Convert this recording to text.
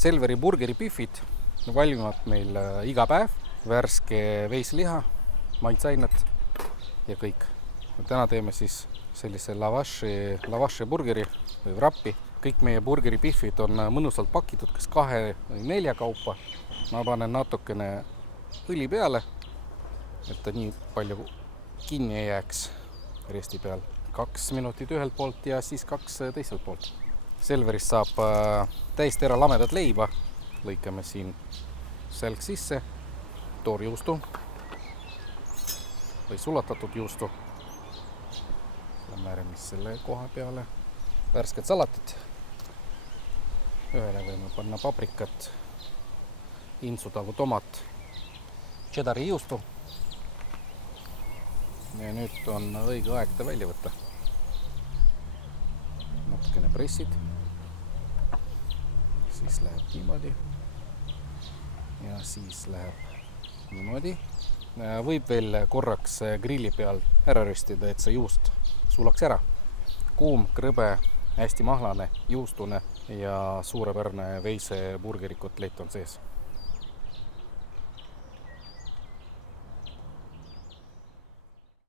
Selveri burgeripihvid valmivad meil iga päev, värske veisliha, maitseained ja kõik. Täna teeme siis sellise lavashi burgeri või wrappi. Kõik meie burgeripihvid on mõnusalt pakitud, kas 2 või 4 kaupa. Ma panen natukene õli peale, et ta nii palju kinni ei jääks risti peal. 2 minutit ühelt poolt ja siis 2 teiselt poolt. Selverist saab täistera lamedat leiba. Lõikame siin sälg sisse, toorjuustu või sulatatud juustu. Määrime selle koha peale. Värsked salatit. Ühele võime panna paprikat, intsutalu tomat, cheddari juustu. Ja nüüd on õige aeg ta välja võtta. Natukene pressid. Siis läheb niimoodi. Ja siis läheb niimoodi. Võib veel korraks grilli peal ära röstida, et see juust sulaks ära. Kuum, krõbe, hästi mahlane, juustune ja suurepärane veise burgerikotlett on sees.